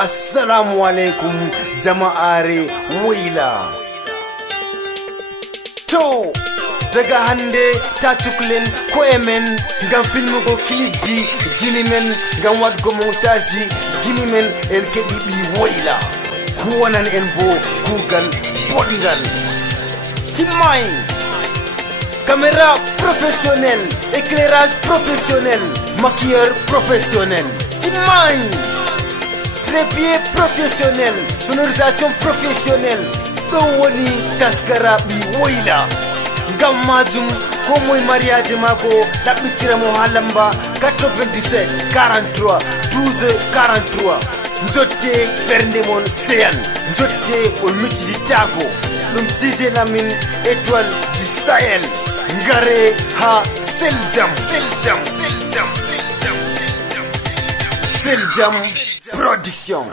assalamu alaikum jama'are waila. To daga hande ta tuklen ko emen ngam film ko clipji gini men ngam wadgo montage gini men en kebibi waila kuwanan en bo kugal bodngal mind caméra professionnelle, éclairage professionnel, maquilleur professionnel, mind trépied professionnel, sonorisation professionnelle. Dowoni kaskarabi woila gammajum ko moy mariage mako dabbitira mo halamba 97 43 12 43 njotte bernde mon seyan njotte o mitidi tago dum tije lamin étoile du Sahel ngare ha seljam production.